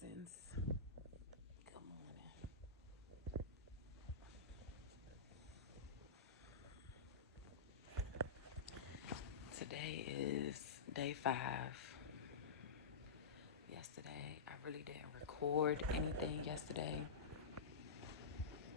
blessings. Good morning. Today is day 5. Yesterday, I really didn't record anything yesterday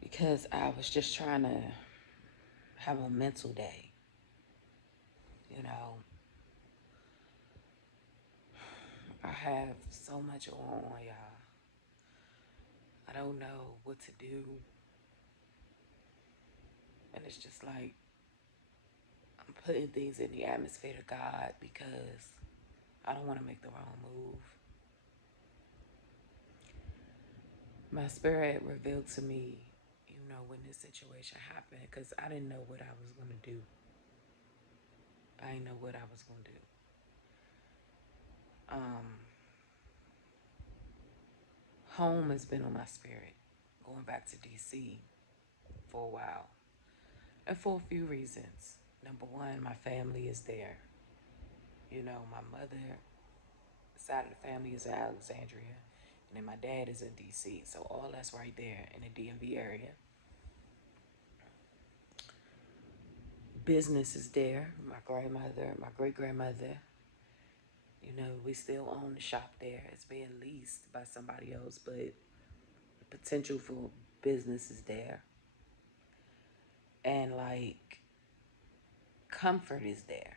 because I was just trying to have a mental day. You know, I have so much on, y'all. I don't know what to do. And it's just like I'm putting things in the atmosphere to God because I don't want to make the wrong move. My spirit revealed to me, when this situation happened, because I didn't know what I was going to do. I didn't know what I was going to do. Home has been on my spirit, going back to DC for a while, and for a few reasons. Number one, my family is there. My mother side of the family is in Alexandria, and then my dad is in DC, so all that's right there in the DMV area. Business is there. My grandmother, my great grandmother, we still own the shop there. It's being leased by somebody else, but the potential for business is there. And comfort is there.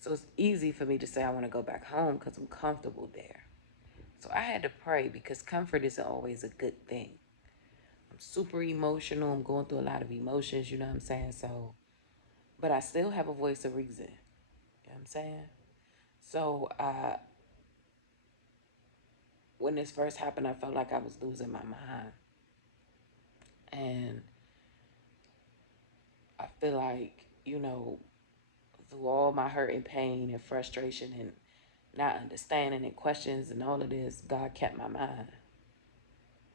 So it's easy for me to say I want to go back home because I'm comfortable there. So I had to pray because comfort isn't always a good thing. I'm super emotional. I'm going through a lot of emotions, you know what I'm saying? So, but I still have a voice of reason. You know what I'm saying? So when this first happened, I felt like I was losing my mind. And I feel like, through all my hurt and pain and frustration and not understanding and questions and all of this, God kept my mind.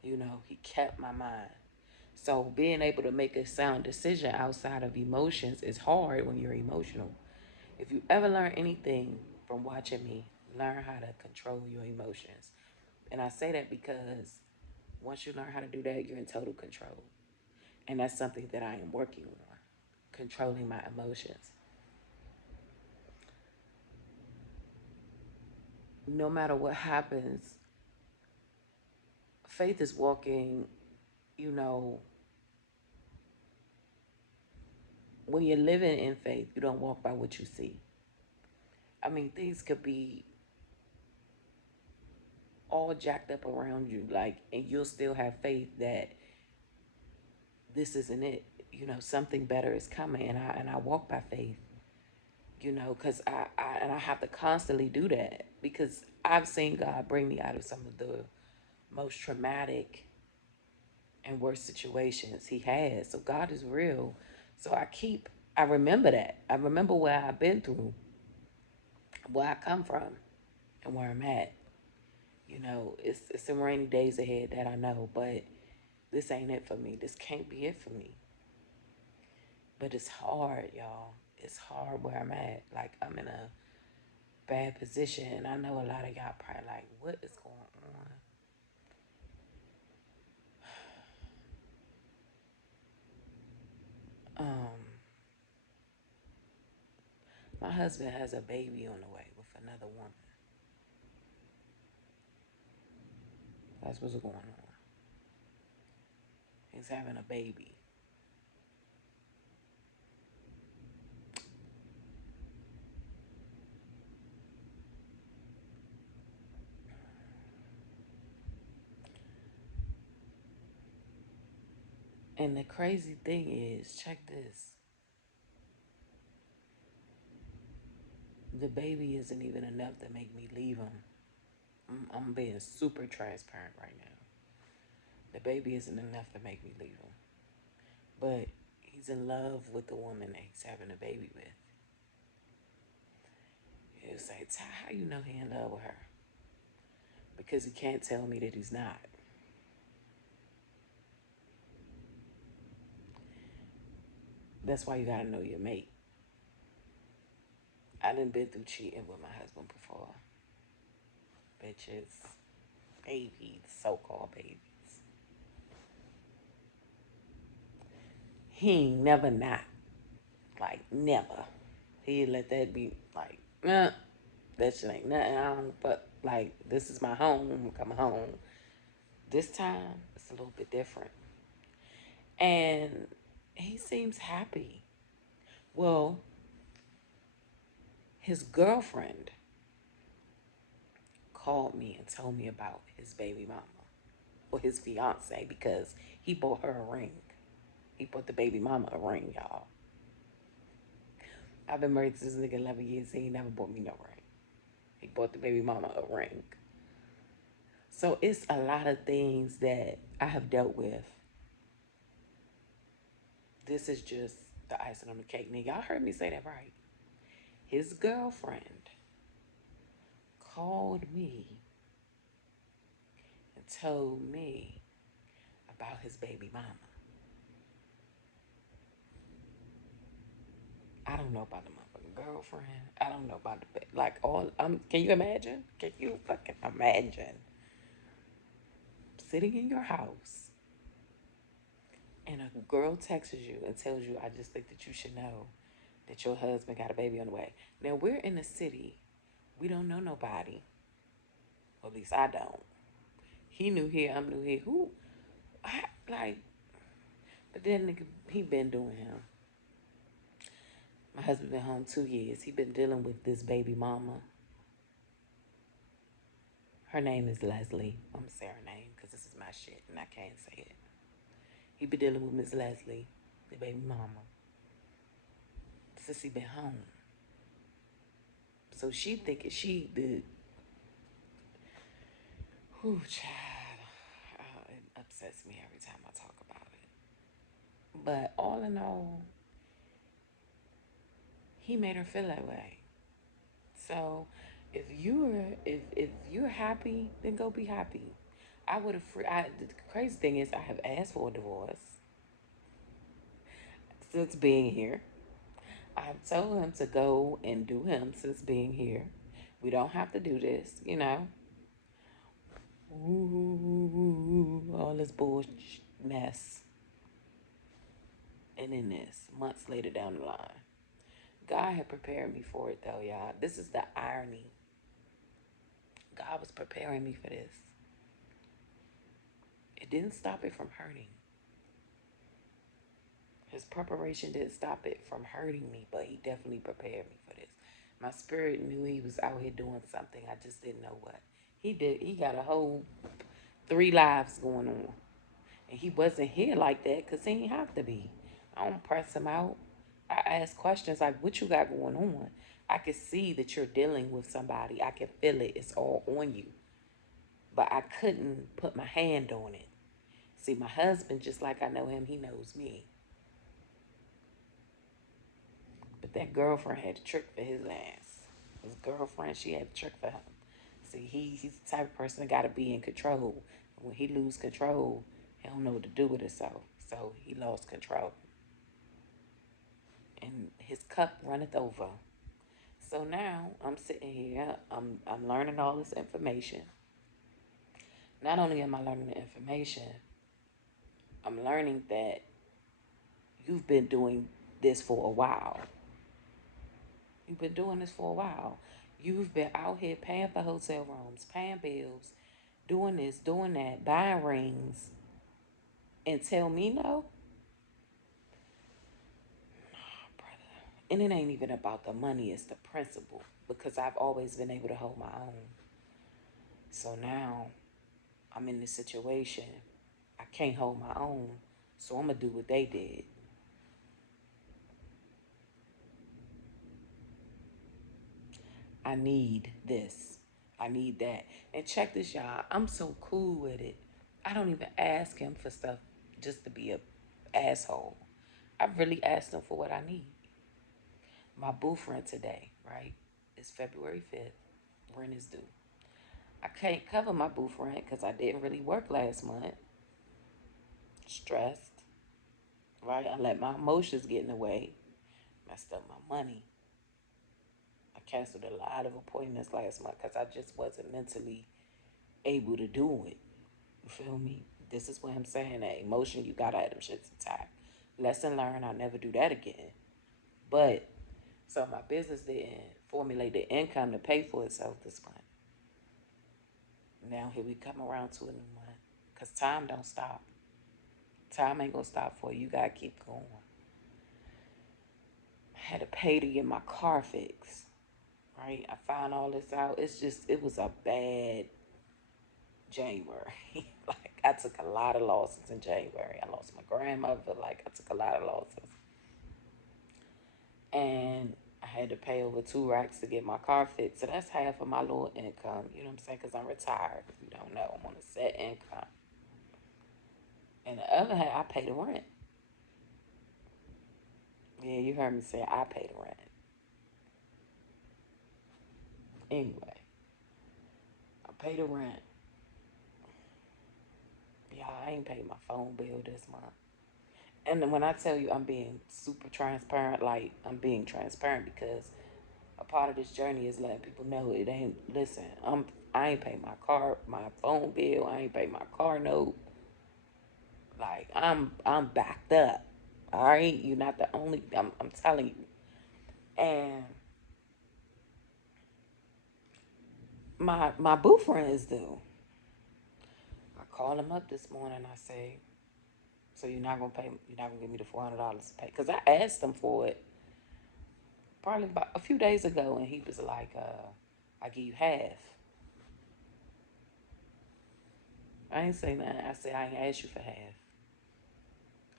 He kept my mind. So being able to make a sound decision outside of emotions is hard when you're emotional. If you ever learn anything from watching me, learn how to control your emotions. And I say that because once you learn how to do that, you're in total control. And that's something that I am working on, controlling my emotions. No matter what happens, faith is walking, you know, when you're living in faith, you don't walk by what you see. I mean, things could be all jacked up around you, and you'll still have faith that this isn't it. Something better is coming, and I walk by faith. Because I have to constantly do that because I've seen God bring me out of some of the most traumatic and worst situations He has. So God is real. So I remember that. I remember where I've been through, where I come from, and where I'm at. It's some rainy days ahead that I know, but this ain't it for me. This can't be it for me. But it's hard, y'all. It's hard where I'm at. Like, I'm in a bad position, and I know a lot of y'all probably like, what is going on? My husband has a baby on the way with another woman. That's what's going on. He's having a baby. And the crazy thing is, check this. The baby isn't even enough to make me leave him. I'm being super transparent right now. The baby isn't enough to make me leave him. But he's in love with the woman that he's having a baby with. He'll say, Ty, how you know he in love with her? Because he can't tell me that he's not. That's why you gotta know your mate. I done been through cheating with my husband before. bitches, babies, so-called babies. He ain't never not. Like, never. He let that be like, that shit ain't nothing. I don't, but like, this is my home. I'm coming home. This time, it's a little bit different. And he seems happy. Well, his girlfriend called me and told me about his baby mama or his fiance because he bought her a ring. He bought the baby mama a ring, y'all. I've been married to this nigga 11 years. He ain't never bought me no ring. He bought the baby mama a ring. So it's a lot of things that I have dealt with. This is just the icing on the cake. Now, y'all heard me say that right. His girlfriend called me and told me about his baby mama. I don't know about the motherfucking girlfriend. I don't know about the like all. Can you imagine? Can you fucking imagine sitting in your house and a girl texts you and tells you, "I just think that you should know that your husband got a baby on the way." Now we're in the city. We don't know nobody. Or at least I don't. He knew here. I'm new here. Who? Like. But then nigga, he been doing him. My husband been home 2 years. He been dealing with this baby mama. Her name is Leslie. I'm gonna say her name because this is my shit and I can't say it. He been dealing with Miss Leslie, the baby mama, since he been home. So she thinking she the whoo child. It upsets me every time I talk about it. But all in all, he made her feel that way. So if you're happy, then go be happy. I would have. The crazy thing is, I have asked for a divorce since being here. I have told him to go and do him since being here. We don't have to do this, you know. Ooh, all this bullshit mess. And then this, months later down the line. God had prepared me for it, though, y'all. This is the irony. God was preparing me for this. It didn't stop it from hurting. His preparation didn't stop it from hurting me, but he definitely prepared me for this. My spirit knew he was out here doing something. I just didn't know what. He did. He got a whole 3 lives going on. And he wasn't here like that because he didn't have to be. I don't press him out. I ask questions like, what you got going on? I can see that you're dealing with somebody. I can feel it. It's all on you. But I couldn't put my hand on it. See, my husband, just like I know him, he knows me. But that girlfriend had a trick for his ass. His girlfriend, she had a trick for him. See, he's the type of person that got to be in control. When he lose control, he don't know what to do with himself. So he lost control. And his cup runneth over. So now I'm sitting here, I'm learning all this information. Not only am I learning the information, I'm learning that you've been doing this for a while. You've been doing this for a while. You've been out here paying for hotel rooms, paying bills, doing this, doing that, buying rings, and tell me no? And it ain't even about the money, it's the principle. Because I've always been able to hold my own. So now I'm in this situation. I can't hold my own. So I'm going to do what they did. I need this. I need that. And check this, y'all. I'm so cool with it. I don't even ask him for stuff just to be a asshole. I really asked him for what I need. My boo friend today, right? It's February 5th. Rent is due. I can't cover my boo friend because I didn't really work last month. Stressed, right? I let my emotions get in the way. Messed up my money. I canceled a lot of appointments last month because I just wasn't mentally able to do it. You feel me? This is what I'm saying. That emotion, you gotta have them shits intact. Lesson learned, I'll never do that again. But, so my business didn't formulate the income to pay for itself this month. Now here we come around to a new month. Because time don't stop. Time ain't gonna stop for you. You gotta keep going. I had to pay to get my car fixed. Right? I found all this out. It was a bad January. Like, I took a lot of losses in January. I lost my grandmother. Like, I took a lot of losses. And I had to pay over 2 racks to get my car fixed. So that's half of my little income. You know what I'm saying? Because I'm retired. If you don't know, I'm on a set income. And the other half, I pay the rent. Yeah, you heard me say I pay the rent. Anyway, I pay the rent. Yeah, I ain't paid my phone bill this month. And then when I tell you I'm being super transparent, like I'm being transparent because a part of this journey is letting people know it ain't. Listen, I ain't pay my phone bill. I ain't pay my car note. Like I'm backed up. All right, you're not the only. I'm telling you. And my boo friends do. I call him up this morning. I say, so you're not gonna pay? You're not gonna give me the $400 to pay? Because I asked him for it probably about a few days ago, and he was like, "I give you half." I ain't say nothing. I said I ain't asked you for half.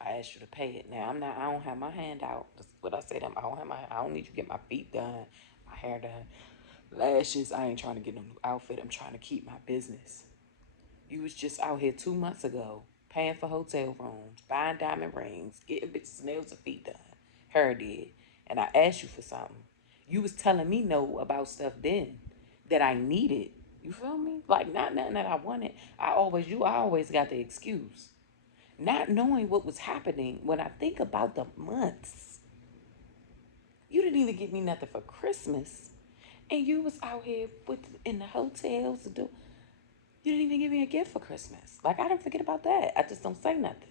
I asked you to pay it. Now I'm not. I don't have my hand out. That's what I said. I don't have my. I don't need you to get my feet done, my hair done, lashes. I ain't trying to get no new outfit. I'm trying to keep my business. You was just out here 2 months ago paying for hotel rooms, buying diamond rings, getting bitches nails and feet done. Her did. And I asked you for something. You was telling me no about stuff then that I needed. You feel me? Like not nothing that I wanted. I always got the excuse. Not knowing what was happening when I think about the months. You didn't even give me nothing for Christmas. And you was out here in the hotels to do. You didn't even give me a gift for Christmas. Like, I didn't forget about that. I just don't say nothing.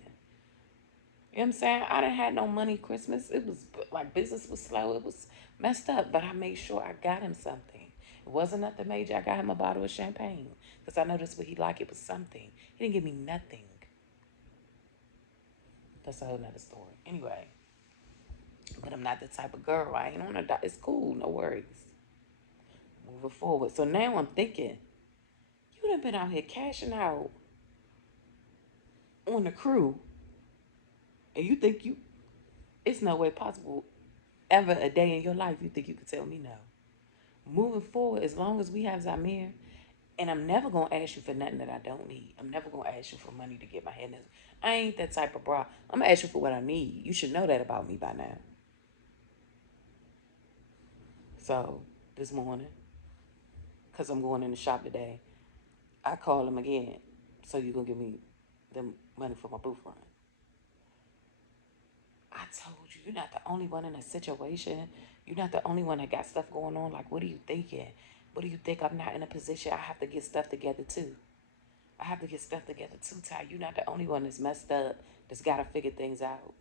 You know what I'm saying? I didn't have no money Christmas. It was like business was slow. It was messed up. But I made sure I got him something. It wasn't nothing major. I got him a bottle of champagne. Because I noticed what he liked. It was something. He didn't give me nothing. That's a whole nother story. Anyway. But I'm not the type of girl. I ain't on a It's cool. No worries. Moving forward. So now I'm thinking, you done been out here cashing out on the crew. And you think it's no way possible ever a day in your life you think you could tell me no. Moving forward, as long as we have Zamir, and I'm never gonna ask you for nothing that I don't need. I'm never gonna ask you for money to get my head in. I ain't that type of bra. I'm gonna ask you for what I need. You should know that about me by now. So this morning, cause I'm going in the shop today, I call him again. So you gonna give me the money for my boo friend? I told you, you're not the only one in a situation. You're not the only one that got stuff going on. Like, what are you thinking? What do you think? I'm not in a position. I have to get stuff together too. I have to get stuff together too, Ty. You're not the only one that's messed up, that's got to figure things out.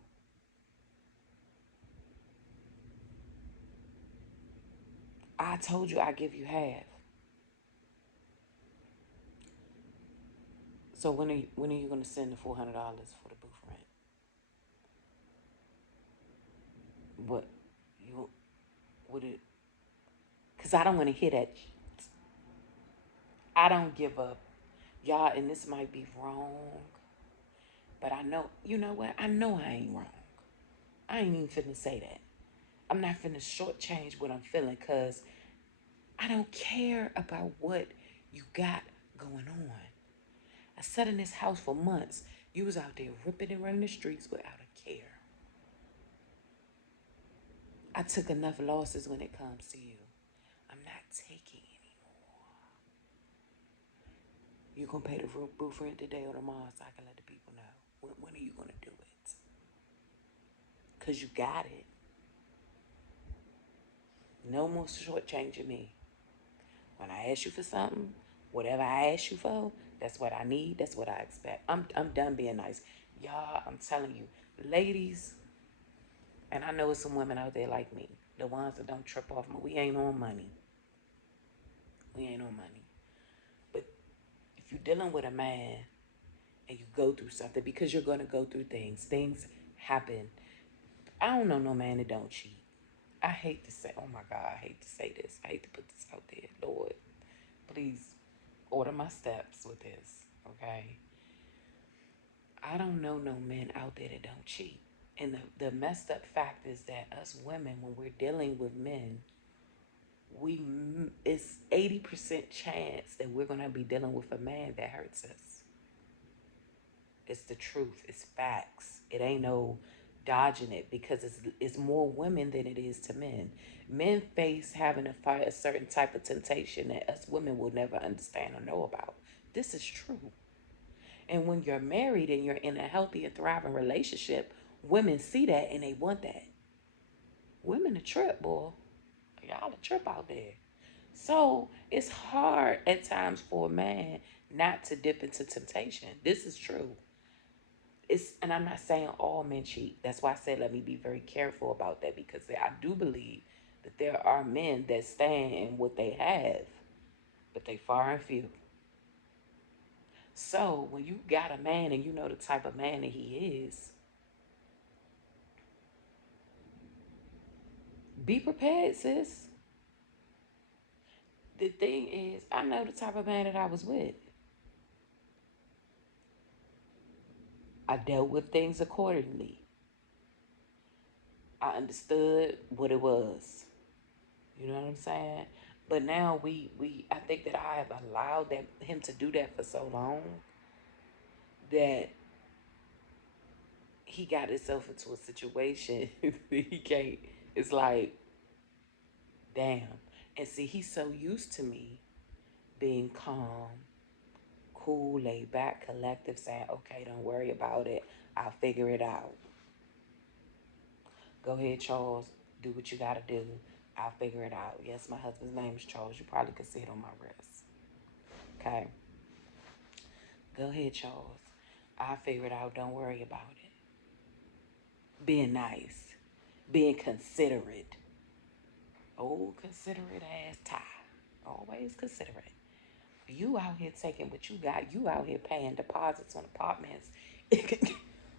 I told you I give you half. So when are you gonna send the $400 for the booth rent? What you would it? Cause I don't want to hear that. I don't give up, y'all. And this might be wrong, but I know. You know what? I know I ain't wrong. I ain't even finna say that. I'm not finna shortchange what I'm feeling because I don't care about what you got going on. I sat in this house for months. You was out there ripping and running the streets without a care. I took enough losses when it comes to you. I'm not taking anymore. You gonna pay the roof rent today or tomorrow so I can let the people know. When are you gonna do it? Cause you got it. No more shortchanging me. When I ask you for something, Whatever I ask you for, that's what I need. That's what I expect. I'm done being nice. Y'all, I'm telling you, ladies, and I know it's some women out there like me, the ones that don't trip off me. We ain't on money. We ain't on money. But if you're dealing with a man and you go through something, because you're gonna go through things. Things happen. I don't know no man that don't cheat. I hate to say, oh my God, I hate to say this. I hate to put this out there. Lord, please order my steps with this, okay? I don't know no men out there that don't cheat. And the messed up fact is that us women, when we're dealing with men, it's 80% chance that we're gonna be dealing with a man that hurts us. It's the truth. It's facts. It ain't no dodging it, because it's more women than it is to men. Men face having to fight a certain type of temptation that us women will never understand or know about. This is true. And when you're married and you're in a healthy and thriving relationship, women see that and they want that. Women a trip, boy. Y'all a trip out there. So it's hard at times for a man not to dip into temptation. This is true. And I'm not saying all men cheat. That's why I said let me be very careful about that, because I do believe that there are men that stand in what they have, but they far and few. So when you got a man and you know the type of man that he is, be prepared, sis. The thing is, I know the type of man that I was with. I dealt with things accordingly. I understood what it was. You know what I'm saying? But now I think that I have allowed him to do that for so long that he got himself into a situation that he can't. It's like, damn. And see, he's so used to me being calm, cool, laid back, collective, saying, okay, don't worry about it. I'll figure it out. Go ahead, Charles. Do what you gotta do. I'll figure it out. Yes, my husband's name is Charles. You probably could see it on my wrist. Okay. Go ahead, Charles. I'll figure it out. Don't worry about it. Being nice. Being considerate. Oh, considerate ass Ty. Always considerate. You out here taking what you got. You out here paying deposits on apartments.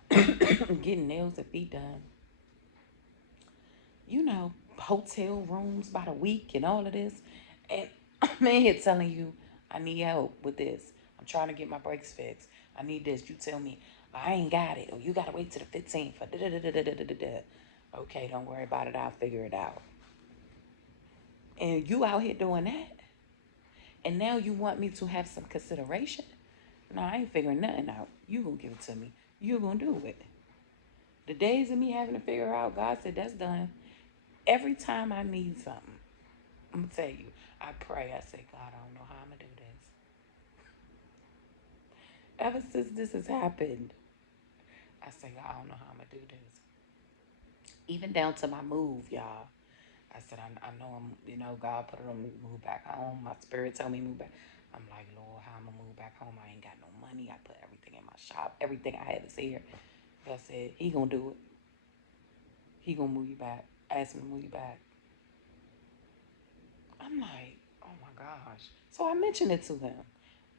Getting nails and feet done. You know, hotel rooms by the week and all of this. And I'm in here telling you, I need help with this. I'm trying to get my brakes fixed. I need this. You tell me, I ain't got it. Or you got to wait till the 15th for da-da-da-da-da-da-da. Okay, don't worry about it. I'll figure it out. And you out here doing that. And now you want me to have some consideration? No, I ain't figuring nothing out. You gonna give it to me. You gonna do it. The days of me having to figure out, God said, that's done. Every time I need something, I'm gonna tell you, I pray. I say, God, I don't know how I'm gonna do this. Ever since this has happened, I say, God, I don't know how I'm gonna do this. Even down to my move, y'all. I said, I know God put it on me to move back home. My spirit told me to move back. I'm like, Lord, how I'm gonna move back home? I ain't got no money. I put everything in my shop. Everything I had is here. God said, He gonna do it. He gonna move you back. Ask him to move you back. I'm like, oh my gosh. So I mentioned it to him.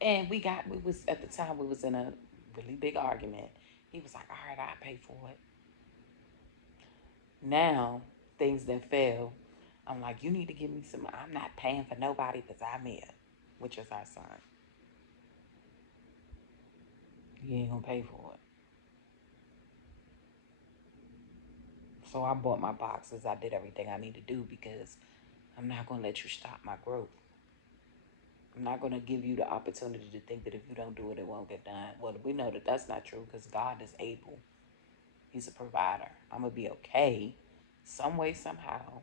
And we was, at the time, we was in a really big argument. He was like, all right, I'll pay for it. Now, things that fail, I'm like, you need to give me some, I'm not paying for nobody because I'm here, which is our son. You ain't gonna pay for it. So I bought my boxes. I did everything I need to do because I'm not gonna let you stop my growth. I'm not going to give you the opportunity to think that if you don't do it, it won't get done. Well, we know that that's not true because God is able. He's a provider. I'm going to be okay some way, somehow.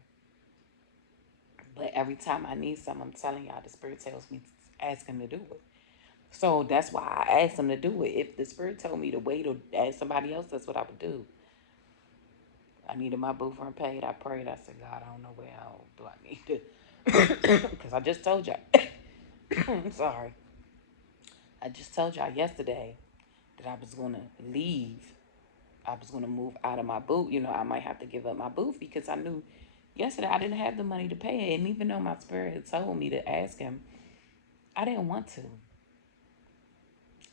But every time I need something, I'm telling y'all, the Spirit tells me to ask Him to do it. So that's why I asked Him to do it. If the Spirit told me to wait or ask somebody else, that's what I would do. I needed my boyfriend paid. I prayed. I said, God, I don't know where else do I need to. Because I just told you. Sorry. I just told y'all yesterday that I was going to leave. I was going to move out of my booth. You know, I might have to give up my booth because I knew yesterday I didn't have the money to pay it. And even though my spirit had told me to ask him, I didn't want to.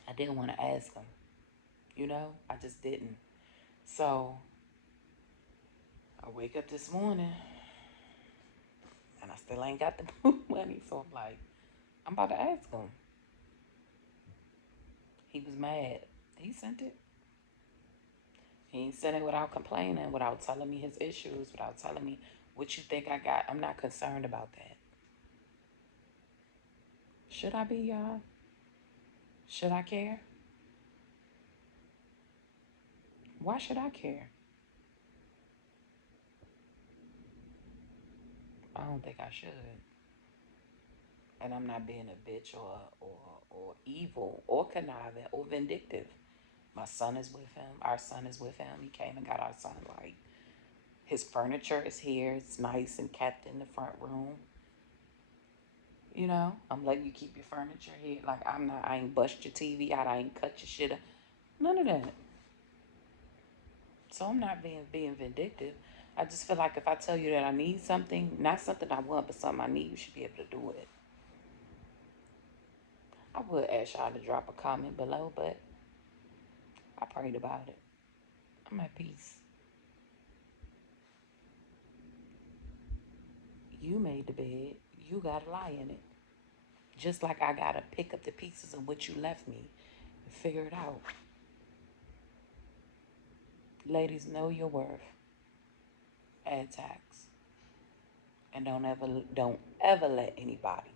I didn't want to ask him. You know, I just didn't. So I wake up this morning and I still ain't got the money. So I'm like, I'm about to ask him. He was mad. He sent it. He sent it without complaining, without telling me his issues, without telling me what you think I got. I'm not concerned about that. Should I be, y'all? Should I care? Why should I care? I don't think I should. And I'm not being a bitch or evil or conniving or vindictive. My son is with him. Our son is with him. He came and got our son right. His furniture is here. It's nice and kept in the front room. You know, I'm letting you keep your furniture here. Like I ain't bust your TV out. I ain't cut your shit up. None of that. So I'm not being vindictive. I just feel like if I tell you that I need something, not something I want, but something I need, you should be able to do it. I would ask y'all to drop a comment below, but I prayed about it. I'm at peace. You made the bed. You gotta lie in it. Just like I gotta pick up the pieces of what you left me and figure it out. Ladies, know your worth. Add tax. And don't ever let anybody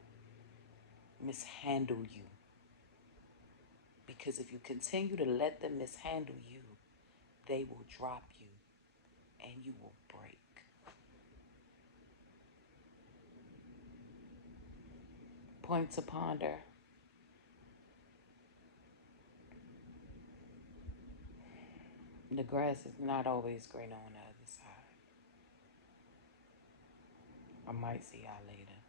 mishandle you. Because if you continue to let them mishandle you, they will drop you and you will break. Point to ponder. The grass is not always greener on the other side. I might see y'all later.